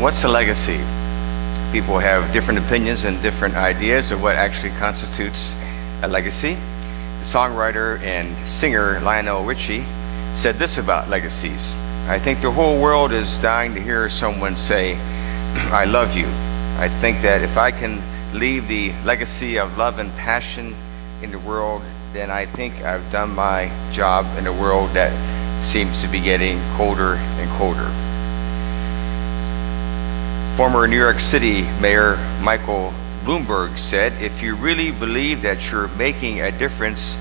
What's a legacy? People have different opinions and different ideas of what actually constitutes a legacy. The songwriter and singer Lionel Richie said this about legacies: "I think the whole world is dying to hear someone say, 'I love you.' I think that if I can leave the legacy of love and passion in the world, then I think I've done my job in a world that seems to be getting colder and colder." Former New York City Mayor Michael Bloomberg said, "If you really believe that you're making a difference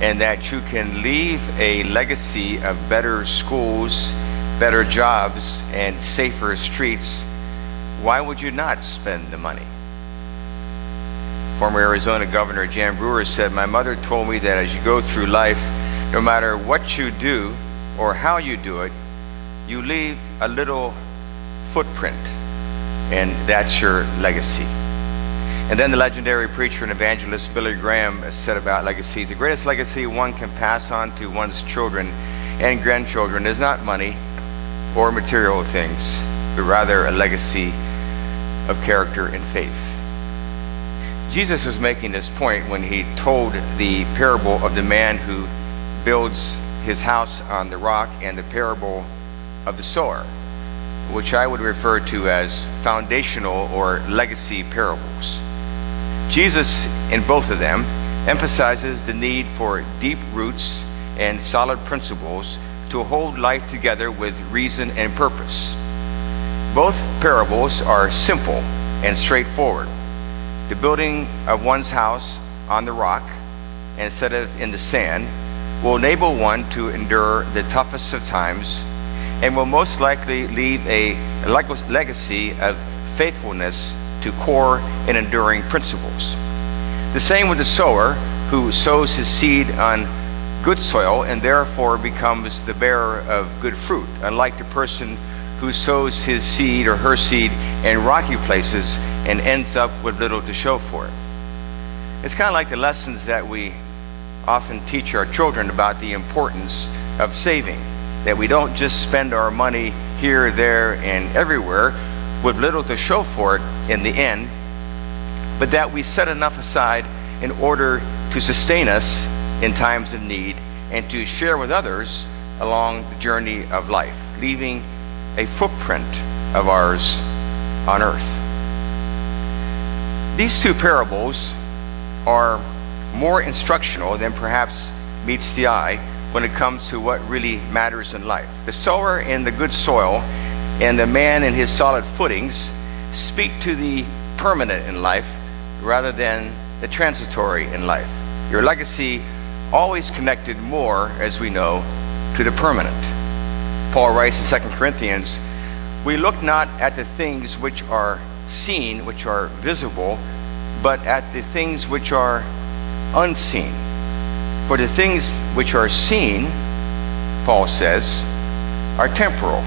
and that you can leave a legacy of better schools, better jobs, and safer streets, why would you not spend the money?" Former Arizona Governor Jan Brewer said, "My mother told me that as you go through life, no matter what you do or how you do it, you leave a little footprint, and that's your legacy." And then the legendary preacher and evangelist Billy Graham said about legacies, "The greatest legacy one can pass on to one's children and grandchildren is not money or material things, but rather a legacy of character and faith." Jesus was making this point when he told the parable of the man who builds his house on the rock and the parable of the sower, which I would refer to as foundational or legacy parables. Jesus, in both of them, emphasizes the need for deep roots and solid principles to hold life together with reason and purpose. Both parables are simple and straightforward. The building of one's house on the rock instead of in the sand will enable one to endure the toughest of times and will most likely leave a legacy of faithfulness to core and enduring principles. The same with the sower, who sows his seed on good soil and therefore becomes the bearer of good fruit, unlike the person who sows his seed or her seed in rocky places and ends up with little to show for it. It's kind of like the lessons that we often teach our children about the importance of saving, that we don't just spend our money here, there, and everywhere with little to show for it in the end, but that we set enough aside in order to sustain us in times of need and to share with others along the journey of life, leaving a footprint of ours on earth. These two parables are more instructional than perhaps meets the eye when it comes to what really matters in life. The sower in the good soil and the man in his solid footings speak to the permanent in life rather than the transitory in life. Your legacy always connected more, as we know, to the permanent. Paul writes in 2 Corinthians, "We look not at the things which are seen, which are visible, but at the things which are unseen. For the things which are seen," Paul says, "are temporal.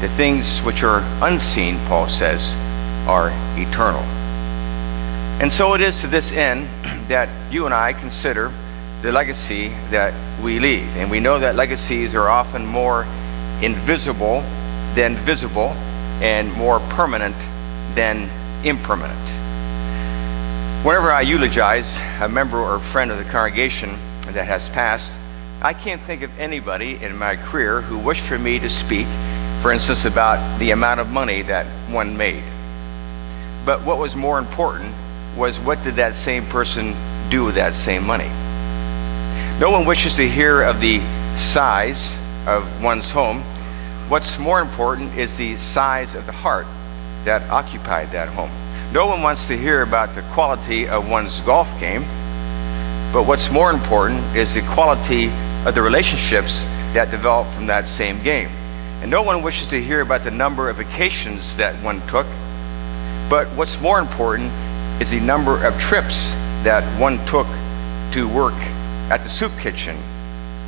The things which are unseen," Paul says, "are eternal." And so it is to this end that you and I consider the legacy that we leave. And we know that legacies are often more invisible than visible and more permanent than impermanent. Whenever I eulogize a member or friend of the congregation that has passed, I can't think of anybody in my career who wished for me to speak, for instance, about the amount of money that one made. But what was more important was, what did that same person do with that same money? No one wishes to hear of the size of one's home. What's more important is the size of the heart that occupied that home. No one wants to hear about the quality of one's golf game, but what's more important is the quality of the relationships that develop from that same game. And no one wishes to hear about the number of vacations that one took, but what's more important is the number of trips that one took to work at the soup kitchen,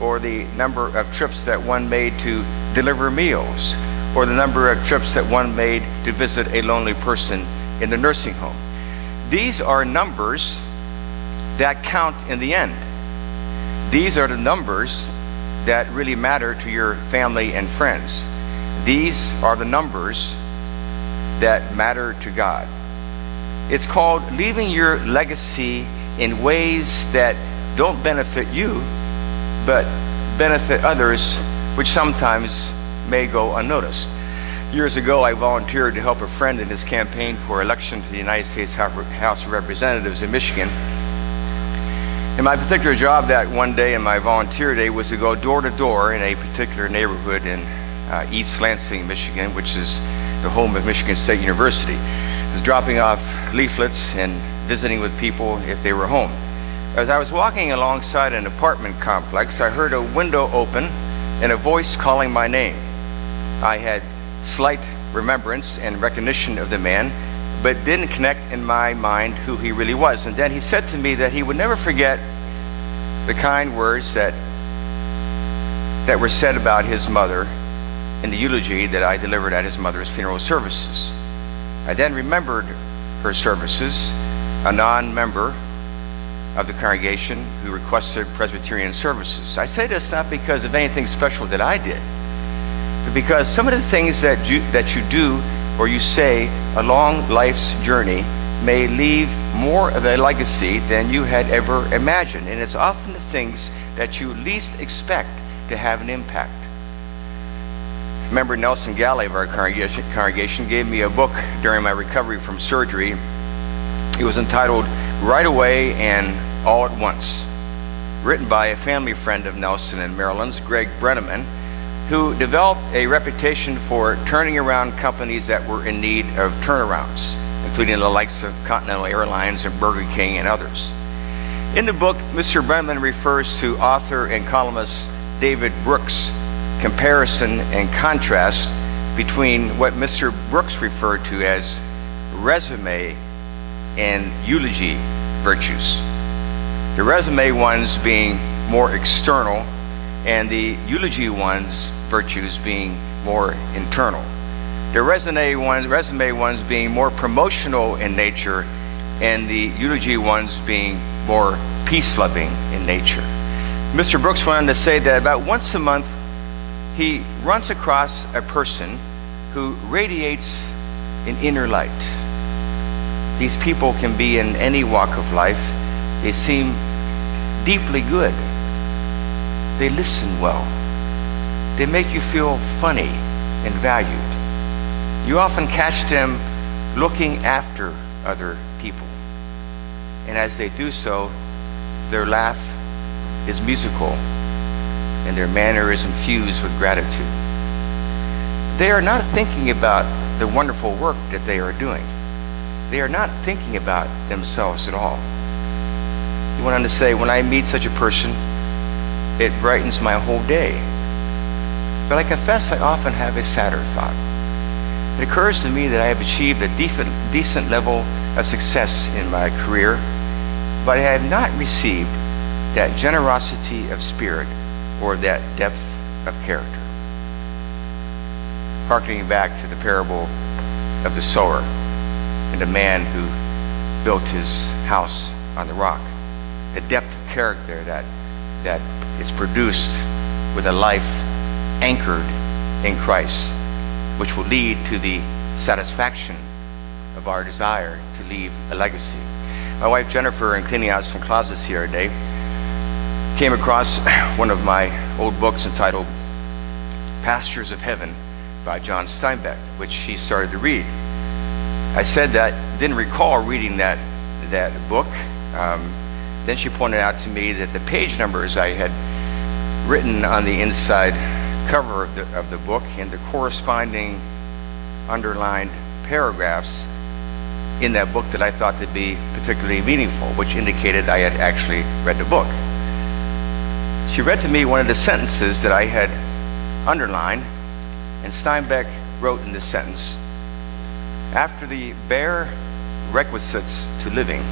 or the number of trips that one made to deliver meals, or the number of trips that one made to visit a lonely person in the nursing home. These are numbers that count in the end. These are the numbers that really matter to your family and friends. These are the numbers that matter to God. It's called leaving your legacy in ways that don't benefit you, but benefit others, which sometimes may go unnoticed. Years ago, I volunteered to help a friend in his campaign for election to the United States House of Representatives in Michigan. And my particular job that one day in my volunteer day was to go door to door in a particular neighborhood in East Lansing, Michigan, which is the home of Michigan State University. I was dropping off leaflets and visiting with people if they were home. As I was walking alongside an apartment complex, I heard a window open and a voice calling my name. I had slight remembrance and recognition of the man, but didn't connect in my mind who he really was. And then he said to me that he would never forget the kind words that were said about his mother in the eulogy that I delivered at his mother's funeral services. I then remembered her services, a non-member of the congregation who requested Presbyterian services. I say this not because of anything special that I did, but because some of the things that you do or you say along life's journey may leave more of a legacy than you had ever imagined. And it's often the things that you least expect to have an impact. Member Nelson Galley of our congregation gave me a book during my recovery from surgery. It was entitled Right Away and All at Once, written by a family friend of Nelson and Marilyn's, Greg Brenneman, who developed a reputation for turning around companies that were in need of turnarounds, including the likes of Continental Airlines and Burger King and others. In the book, Mr. Brenneman refers to author and columnist David Brooks' comparison and contrast between what Mr. Brooks referred to as resume and eulogy virtues. The resume ones being more external and the eulogy ones virtues being more internal. The resume ones being more promotional in nature and the eulogy ones being more peace-loving in nature. Mr. Brooks went on to say that about once a month he runs across a person who radiates an inner light. These people can be in any walk of life. They seem deeply good. They listen well. They make you feel funny and valued. You often catch them looking after other people. And as they do so, their laugh is musical and their manner is infused with gratitude. They are not thinking about the wonderful work that they are doing. They are not thinking about themselves at all. He went on to say, when I meet such a person, it brightens my whole day. But I confess I often have a sadder thought. It occurs to me that I have achieved a decent level of success in my career, but I have not received that generosity of spirit or that depth of character. Harkening back to the parable of the sower and the man who built his house on the rock. The depth of character that is produced with a life anchored in Christ, which will lead to the satisfaction of our desire to leave a legacy. My wife Jennifer, in cleaning out some closets here today, came across one of my old books entitled Pastures of Heaven by John Steinbeck, which she started to read. I said that, didn't recall reading that book. Then she pointed out to me that the page numbers I had written on the inside cover of the book and the corresponding underlined paragraphs in that book that I thought to be particularly meaningful, which indicated I had actually read the book. She read to me one of the sentences that I had underlined, and Steinbeck wrote in this sentence, after the bare requisites to living,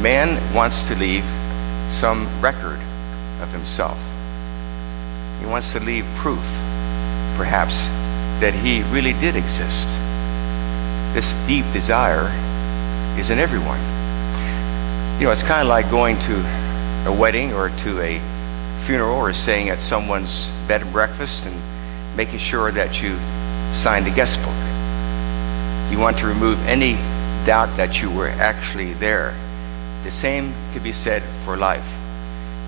man wants to leave some record of himself. He wants to leave proof, perhaps, that he really did exist. This deep desire is in everyone. You know, it's kind of like going to a wedding or to a funeral or staying at someone's bed and breakfast and making sure that you sign the guest book. You want to remove any doubt that you were actually there. The same could be said for life.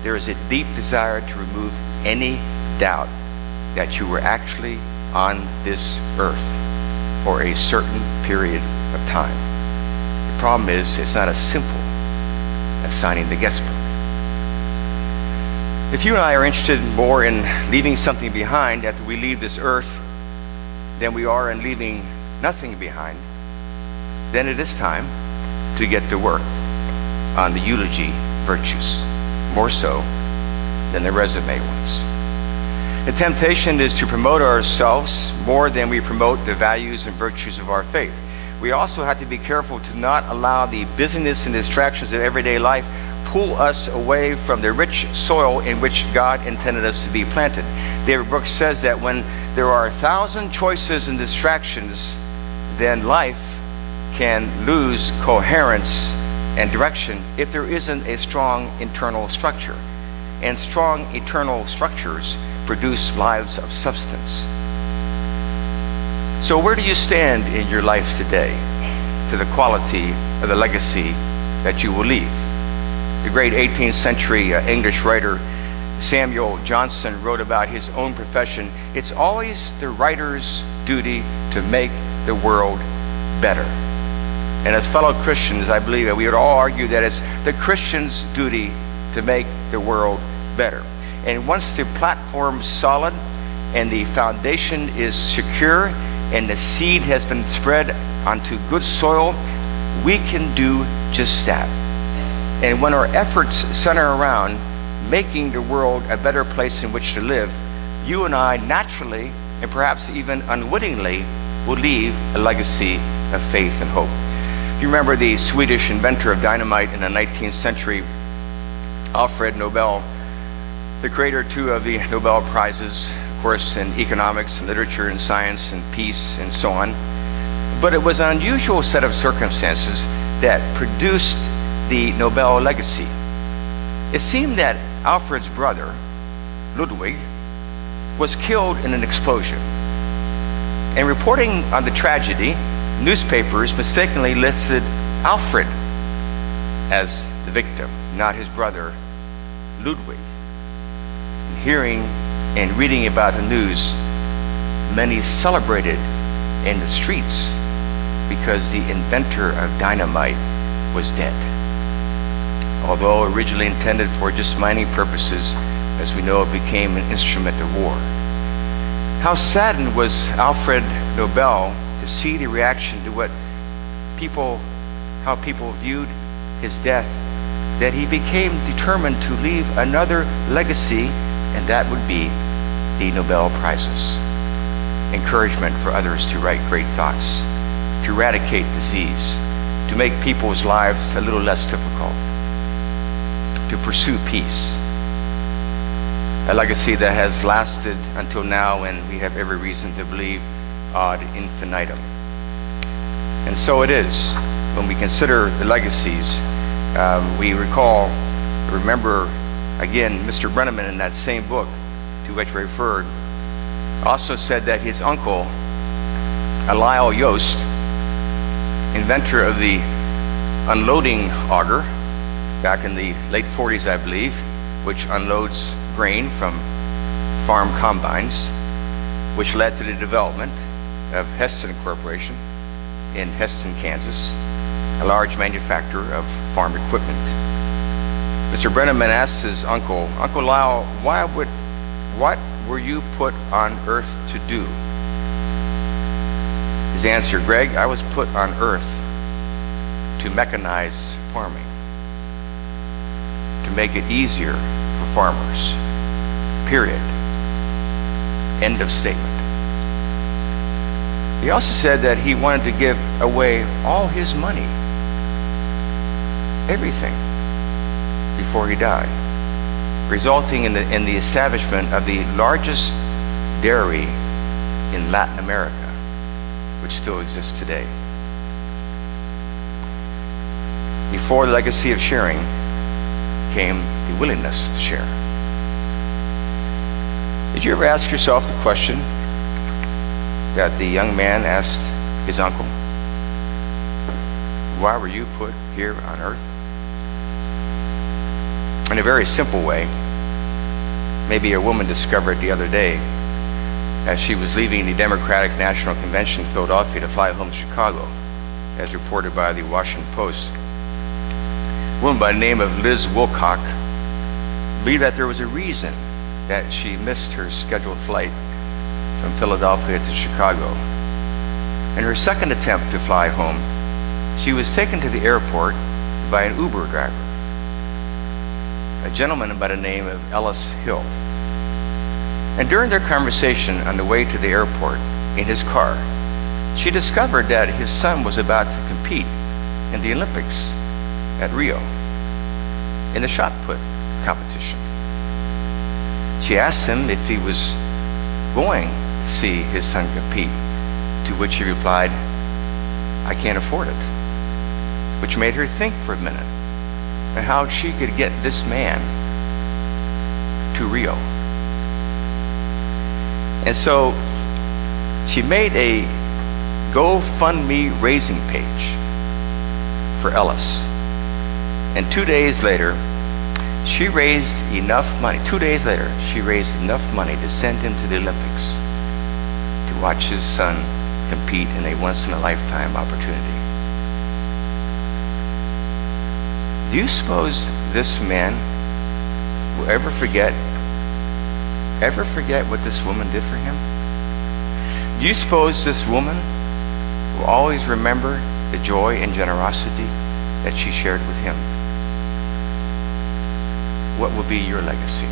There is a deep desire to remove any doubt that you were actually on this earth for a certain period of time. The problem is, it's not as simple as signing the guest book. If you and I are interested more in leaving something behind after we leave this earth than we are in leaving nothing behind, then it is time to get to work on the eulogy virtues, more so than the resume ones. The temptation is to promote ourselves more than we promote the values and virtues of our faith. We also have to be careful to not allow the busyness and distractions of everyday life pull us away from the rich soil in which God intended us to be planted. David Brooks says that when there are 1,000 choices and distractions, then life can lose coherence and direction if there isn't a strong internal structure. And strong internal structures produce lives of substance. So where do you stand in your life today to the quality of the legacy that you will leave? The great 18th century English writer Samuel Johnson wrote about his own profession. It's always the writer's duty to make the world better. And as fellow Christians, I believe that we would all argue that it's the Christian's duty to make the world better. And once the platform's solid and the foundation is secure and the seed has been spread onto good soil, we can do just that. And when our efforts center around making the world a better place in which to live, you and I naturally, and perhaps even unwittingly, will leave a legacy of faith and hope. You remember the Swedish inventor of dynamite in the 19th century, Alfred Nobel, the creator too of the Nobel Prizes, of course, in economics and literature and science and peace and so on. But it was an unusual set of circumstances that produced the Nobel legacy. It seemed that Alfred's brother, Ludwig, was killed in an explosion. And reporting on the tragedy, newspapers mistakenly listed Alfred as the victim, not his brother, Ludwig. And hearing and reading about the news, many celebrated in the streets because the inventor of dynamite was dead. Although originally intended for just mining purposes, as we know, it became an instrument of war. How saddened was Alfred Nobel to see the reaction to how people viewed his death, that he became determined to leave another legacy, and that would be the Nobel Prizes. Encouragement for others to write great thoughts, to eradicate disease, to make people's lives a little less difficult, to pursue peace. A legacy that has lasted until now, and we have every reason to believe ad infinitum. And so it is. When we consider the legacies, we remember again, Mr. Brenneman in that same book to which we referred, also said that his uncle, Eliel Joost, inventor of the unloading auger, back in the late 40s, I believe, which unloads grain from farm combines, which led to the development of Heston Corporation in Heston, Kansas, a large manufacturer of farm equipment. Mr. Brenneman asked his uncle, Uncle Lyle, what were you put on earth to do? His answer, Greg, I was put on earth to mechanize farming, to make it easier for farmers. Period. End of statement. He also said that he wanted to give away all his money, everything, before he died, resulting in the establishment of the largest dairy in Latin America, which still exists today. Before the legacy of sharing came the willingness to share. Did you ever ask yourself the question that the young man asked his uncle? why were you put here on earth? In a very simple way, maybe a woman discovered the other day as she was leaving the Democratic National Convention in Philadelphia to fly home to Chicago, as reported by the Washington Post. A woman by the name of Liz Wilcock believed that there was a reason that she missed her scheduled flight from Philadelphia to Chicago. In her second attempt to fly home, she was taken to the airport by an Uber driver, a gentleman by the name of Ellis Hill. And during their conversation on the way to the airport in his car, she discovered that his son was about to compete in the Olympics at Rio in the shot put competition. She asked him if he was going to see his son compete, to which he replied, "I can't afford it," which made her think for a minute on how she could get this man to Rio. And so she made a GoFundMe raising page for Ellis. And 2 days later, she raised enough money. 2 days later, she raised enough money to send him to the Olympics to watch his son compete in a once-in-a-lifetime opportunity. Do you suppose this man will ever forget what this woman did for him? Do you suppose this woman will always remember the joy and generosity that she shared with him? What will be your legacy?